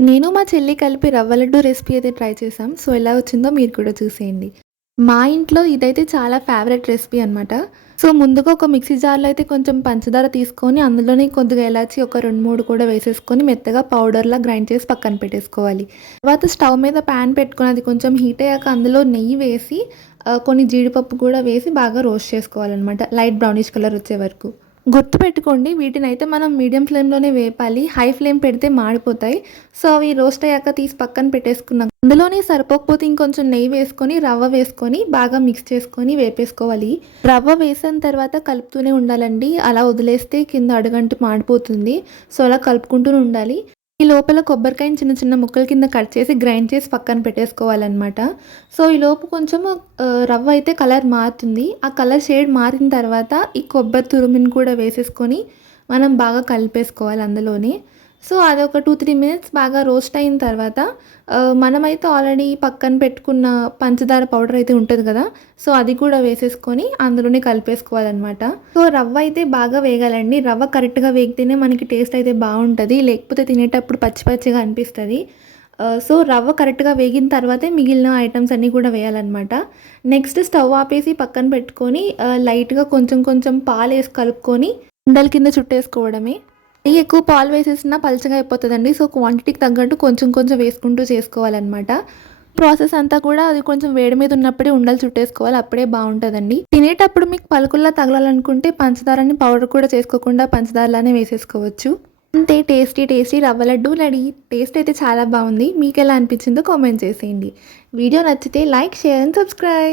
నేను మా చెల్లి కలిపి రవ్వ లడ్డు రెసిపీ అయితే ట్రై చేసాం. సో, ఎలా వచ్చిందో మీరు కూడా చూసేయండి. మా ఇంట్లో ఇదైతే చాలా ఫేవరెట్ రెసిపీ అనమాట. సో, ముందుగా ఒక మిక్సీ జార్‌లో అయితే కొంచెం పంచదార తీసుకొని, అందులోనే కొద్దిగా ఇలాచి ఒక 2, 3 కూడా వేసేసుకొని మెత్తగా పౌడర్‌లా గ్రైండ్ చేసి పక్కన పెట్టేసుకోవాలి. తర్వాత స్టవ్ మీద పాన్ పెట్టుకొని అది కొంచెం హీట్ అయ్యాక అందులో నెయ్యి వేసి కొన్ని జీడిపప్పు కూడా వేసి బాగా రోస్ట్ చేసుకోవాలనమాట. లైట్ బ్రౌనిష్ కలర్ వచ్చే వరకు. గుర్తుపెట్టుకోండి వీటినైతే మనం మీడియం ఫ్లేమ్‌లోనే వేపాలి. హై ఫ్లేమ్ పెడితే మాడిపోతాయి. సో, అవి రోస్ట్ అయ్యాక తీసి పక్కన పెట్టేసుకున్నాం. అందులోనే సరిపోకపోతే ఇంకొంచెం నెయ్యి వేసుకొని, రవ్వ వేసుకొని బాగా మిక్స్ చేసుకొని వేపేసుకోవాలి. రవ్వ వేసిన తర్వాత కలుపుతూనే ఉండాలండి. అలా వదిలేస్తే కింద అడుగంటి మాడిపోతుంది. సో, అలా కలుపుకుంటూనే ఉండాలి. ఈ లోపల కొబ్బరికాయని చిన్న చిన్న ముక్కల కింద కట్ చేసి గ్రైండ్ చేసి పక్కన పెట్టేసుకోవాలనమాట. సో, ఈలోపు కొంచెం రవ్వ అయితే కలర్ మారుతుంది. ఆ కలర్ షేడ్ మారిన తర్వాత ఈ కొబ్బరి తురుముని కూడా వేసేసుకొని మనం బాగా కలిపేసుకోవాలి అందులోనే. సో, అదొక 2, 3 మినిట్స్ బాగా రోస్ట్ అయిన తర్వాత మనమైతే ఆల్రెడీ పక్కన పెట్టుకున్న పంచదార పౌడర్ అయితే ఉంటది కదా! సో, అది కూడా వేసేసుకొని అందులోనే కలిపేసుకోవాలనమాట. సో, రవ్వ అయితే బాగా వేగాలండి. రవ్వ కరెక్ట్‌గా వేగితేనే మనకి టేస్ట్ అయితే బావుంటది. లేకపోతే తినేటప్పుడు పచ్చి పచ్చిగా అనిపిస్తది. సో, రవ్వ కరెక్ట్‌గా వేగిన తర్వాతే మిగిలిన ఐటెమ్స్ అన్నీ కూడా వేయాలనమాట. నెక్స్ట్ స్టవ్ ఆపేసి పక్కన పెట్టుకొని లైట్‌గా కొంచెం కొంచెం పాలేసి కలుపుకొని ఉండల కింద చుట్టేసుకోవడమే. నెయ్యి ఎక్కువ పాలు వేసేసినా పలచగా అయిపోతదండి. సో, క్వాంటిటీకి తగ్గట్టు కొంచెం కొంచెం వేసుకుంటూ చేసుకోవాలనమాట. ప్రాసెస్ అంతా కూడా అది కొంచెం వేడి మీద ఉన్నప్పుడే ఉండలు చుట్టేసుకోవాలి. అప్పుడే బావుంటదండి. తినేటప్పుడు మీకు పలుకుల్లా తగలాలనుకుంటే పంచదారని పౌడర్ కూడా చేసుకోకుండా పంచదారలానే వేసేసుకోవచ్చు. అంతే టేస్టీ టేస్టీ రవ్వ లడ్డు రెడీ. టేస్ట్ అయితే చాలా బావుంది. మీకెలా అనిపించిందో కామెంట్ చేసేయండి. వీడియో నచ్చితే లైక్, షేర్ అండ్ సబ్స్క్రైబ్.